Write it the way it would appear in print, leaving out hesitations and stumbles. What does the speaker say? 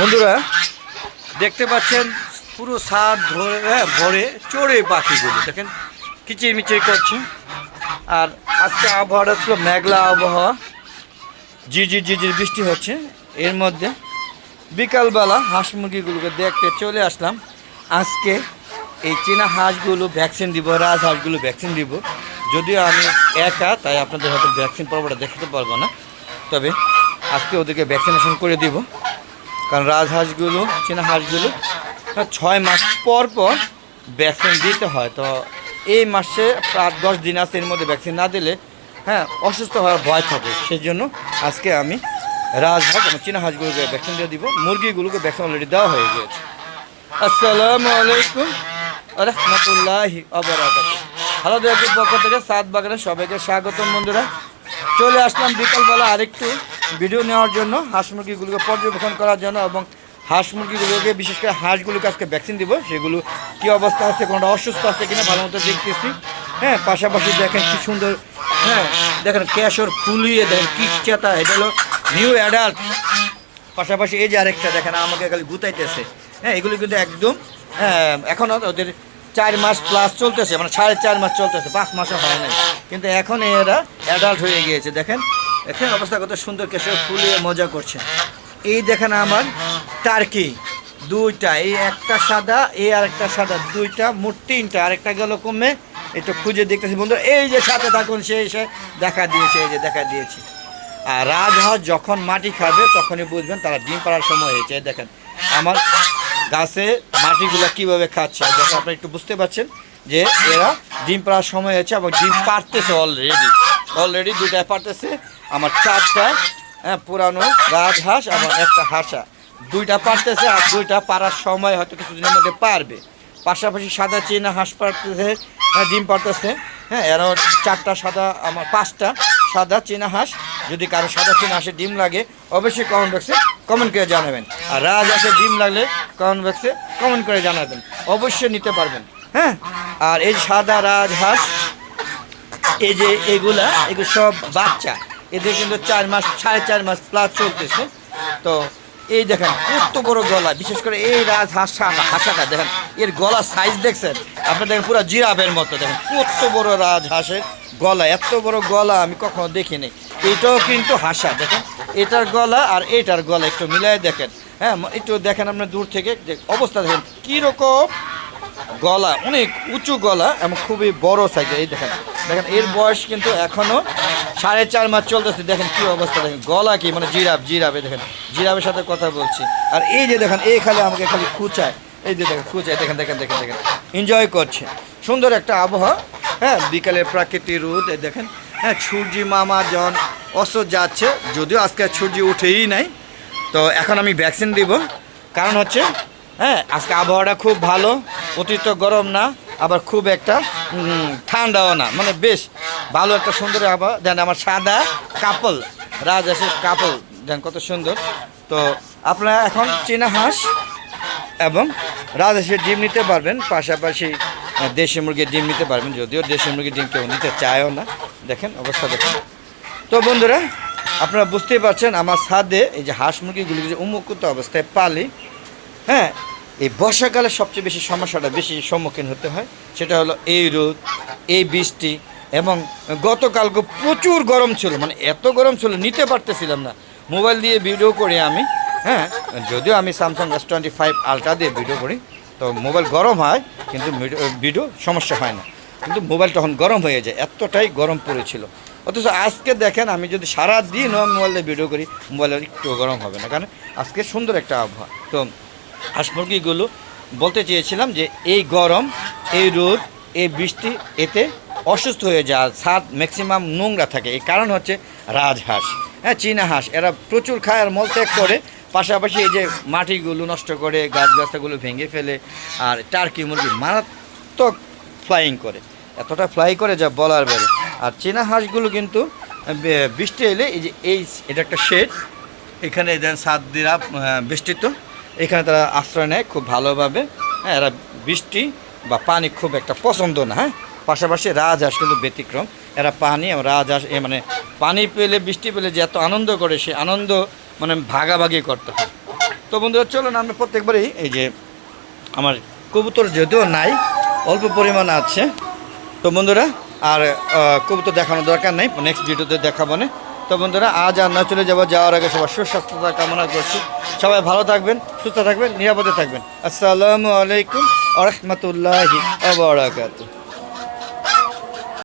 বন্ধুরা দেখতে পাচ্ছেন পুরো ছাদ ভরে চড়ে পাখিগুলো দেখেন কিচিরমিচির করছে। আর আজকে আবহাওয়াটা ছিল মেঘলা আবহাওয়া, ঝিরঝির বৃষ্টি হচ্ছে। এর মধ্যে বিকালবেলা হাঁস মুরগিগুলোকে দেখতে চলে আসলাম। আজকে এই চীনা হাঁসগুলো ভ্যাকসিন দিব, রাজহাঁসগুলো ভ্যাকসিন দিব। যদিও আমি একা, তাই আপনাদের হয়তো ভ্যাকসিন পর্বটা দেখাতে পারবো না, তবে আজকে ওদেরকে ভ্যাকসিনেশন করে দিব। কারণ রাজহাঁসগুলো, চীনা হাঁসগুলো 6 মাস পর পর ভ্যাকসিন দিতে হয়। তো এই মাসে প্রায় 10 দিন আছে, এর মধ্যে ভ্যাকসিন না দিলে অসুস্থ হওয়ার ভয় থাকে। সেই জন্য আজকে আমি রাজহাঁস এবং চীনা হাঁসগুলোকে ভ্যাকসিন দিয়ে দিব। মুরগিগুলোকে ভ্যাকসিন অলরেডি দেওয়া হয়ে গিয়েছে। আসসালামু আলাইকুম রহমতুল্লাহি ওয়া বারাকাতুহু। ভালো দেখুন পক্ষ থেকে সাত বাগানে সবাইকে স্বাগতম। বন্ধুরা চলে আসলাম বিকালবেলা আরেকটু ভিডিও নেওয়ার জন্য, হাঁস মুরগিগুলোকে পর্যবেক্ষণ করার জন্য এবং হাঁস মুরগিগুলোকে বিশেষ করে হাঁসগুলোকে আজকে ভ্যাকসিন দিব। সেগুলো কী অবস্থা আছে, কোনটা অসুস্থ আছে কিনা ভালো মতো দেখতেছি। পাশাপাশি দেখেন কি সুন্দর, দেখেন ক্যাশর ফুলিয়ে দেখেন কি চেতা, এটা হলো নিউ অ্যাডাল্ট। পাশাপাশি এই যে আরেকটা দেখেন আমাকে খালি গুতাইতেছে। এগুলো কিন্তু একদম এখনও ওদের 4 মাস প্লাস চলতেছে, মানে 4.5 মাস চলতেছে, 5 মাসও হয় নাই, কিন্তু এখন এরা অ্যাডাল্ট হয়ে গিয়েছে। দেখেন দেখেন অবস্থা কত সুন্দর, কেশর ফুলিয়ে মজা করছে। এই দেখেন আমার টার্কি দুইটা, এই একটা সাদা, এই আরেকটা সাদা, দুইটা মোট 3টা, আরেকটা গেল কমে। একটু খুঁজে দেখতেছি বন্ধুরা, এই যে সাথে থাকুন, সে এসে দেখা দিয়েছে, এই যে দেখা দিয়েছি। আর রাজহাঁস যখন মাটি খাবে তখনই বুঝবেন তারা ডিম পাড়ার সময় হয়েছে। দেখেন আমার গাছে মাটিগুলো কীভাবে খাচ্ছে, যখন আপনি একটু বুঝতে পারছেন যে এরা ডিম পাড়ার সময় হয়েছে এবং ডিম পাড়তেছে অলরেডি 2টায় পারতেছে। আমার 4টা পুরানো রাজহাঁস এবং একটা হাঁসা, 2টা পারতেছে, আর 2টা পারার সময় হয়তো কিছুদিনের মধ্যে পারবে। পাশাপাশি সাদা চীনা হাঁস পারতেছে, ডিম পারতেছে। এরাও 4টা সাদা, আমার 5টা সাদা চীনা হাঁস। যদি কারো সাদা চীনা হাঁসের ডিম লাগে অবশ্যই কমেন্ট বক্সে কমেন্ট করে জানাবেন। আর রাজহাঁসের ডিম লাগলে কমেন্ট বক্সে কমেন্ট করে জানাবেন, অবশ্যই নিতে পারবেন। আর এই সাদা রাজহাঁস, এই যে এগুলো সব বাচ্চা, এদের কিন্তু 4 মাস 4.5 মাস প্লাস চলতেছে। তো এই দেখেন কত বড় গলা, বিশেষ করে এই হাঁসাটা দেখেন, এর গলা সাইজ দেখছেন আপনি, দেখেন পুরো জিরাফের মতো। দেখেন কত বড় রাজহাঁসের গলা, এত বড় গলা আমি কখনো দেখিনি। এটাও কিন্তু হাঁসা, দেখেন এটার গলা আর এটার গলা একটু মিলাই দেখেন। একটু দেখেন আপনার দূর থেকে অবস্থা দেখেন কীরকম গলা, অনেক উঁচু গলা এবং খুবই বড় সাইজের। এই দেখেন দেখেন এর বয়স কিন্তু এখনও 4.5 মাস চলতেছে। দেখেন কী অবস্থা, দেখেন গলা কি, মানে জিরাফে দেখেন, জিরাফের সাথে কথা বলছি। আর এই যে দেখেন এই আমাকে খালি খুঁচায়, এই যে দেখেন খুঁচায়, দেখেন এনজয় করছে। সুন্দর একটা আবহাওয়া, বিকালের প্রাকৃতিক রোদ। দেখেন সূর্যি মামা যখন অস্ত যাচ্ছে, যদিও আজকে সূর্যি উঠেই নাই। তো এখন আমি ভ্যাকসিন দিব, কারণ হচ্ছে আজকে আবহাওয়াটা খুব ভালো, অতিরিক্ত গরম না, আবার খুব একটা ঠান্ডাও না, মানে বেশ ভালো একটা সুন্দর আবহাওয়া। দেন আমার সাদা কাপল, রাজহাঁসের কাপল দেন কত সুন্দর। তো আপনারা এখন চীনা হাঁস এবং রাজহাঁসের ডিম নিতে পারবেন, পাশাপাশি দেশি মুরগির ডিম নিতে পারবেন, যদিও দেশি মুরগির ডিম কেউ নিতে চায়ও না। দেখেন অবস্থা দেখেন। তো বন্ধুরা আপনারা বুঝতেই পারছেন আমার ছাদে এই যে হাঁস মুরগিগুলি যে উন্মুক্ত অবস্থায় পালি, এই বর্ষাকালে সবচেয়ে বেশি সমস্যাটা বেশি সম্মুখীন হতে হয়, সেটা হলো এই রোদ, এই বৃষ্টি। এবং গতকালকে প্রচুর গরম ছিল, মানে এত গরম ছিল নিতে পারতেছিলাম না। মোবাইল দিয়ে ভিডিও করি আমি, যদিও আমি স্যামসাং S25 আলট্রা দিয়ে ভিডিও করি, তো মোবাইল গরম হয় কিন্তু ভিডিও সমস্যা হয় না, কিন্তু মোবাইল তখন গরম হয়ে যায়, এতটাই গরম পড়েছিল। অথচ আজকে দেখেন আমি যদি সারাদিন মোবাইল দিয়ে ভিডিও করি, মোবাইলের একটু গরম হবে না, কারণ আজকে সুন্দর একটা আবহাওয়া। তো হাঁস মুরগিগুলো বলতে চেয়েছিলাম যে এই গরম, এই রোদ, এই বৃষ্টি, এতে অসুস্থ হয়ে যায়, ছাদ ম্যাক্সিমাম নোংরা থাকে। এই কারণ হচ্ছে রাজহাঁস, চীনা হাঁস, এরা প্রচুর খায় আর মলত্যাগ করে। পাশাপাশি এই যে মাটিগুলো নষ্ট করে, গাছগুলো ভেঙে ফেলে। আর টার্কি মুরগি মারাত্মক ফ্লাইং করে, এতটা ফ্লাই করে যা বলার বাইরে। আর চীনা হাঁসগুলো কিন্তু বৃষ্টি এলে এই যে এটা একটা শেড, এখানে দেন ছাদ দিয়ে বেষ্টিত, এখানে তারা আশ্রয় নেয় খুব ভালোভাবে। এরা বৃষ্টি বা পানি খুব একটা পছন্দ না। পাশাপাশি রাজহাঁস কিন্তু ব্যতিক্রম, এরা পানি এবং রাজহাঁস মানে পানি পেলে, বৃষ্টি পেলে যে এত আনন্দ করে, সে আনন্দ মানে ভাগাভাগি করতে হয়। তো বন্ধুরা চলুন, আমরা প্রত্যেকবারই এই যে আমার কবুতর যদিও নাই, অল্প পরিমাণ আছে। তো বন্ধুরা আর কবুতর দেখানোর দরকার নেই, নেক্সট ভিডিওতে দেখাবো না। তো বন্ধুরা আজ আর না চলে যাওয়ার আগে সবার সুস্বাস্থ্যতা কামনা করছি। সবাই ভালো থাকবেন, সুস্থ থাকবেন, নিরাপদে থাকবেন। আসসালামু আলাইকুম ওয়া রাহমাতুল্লাহি ওয়া বারাকাতুহু।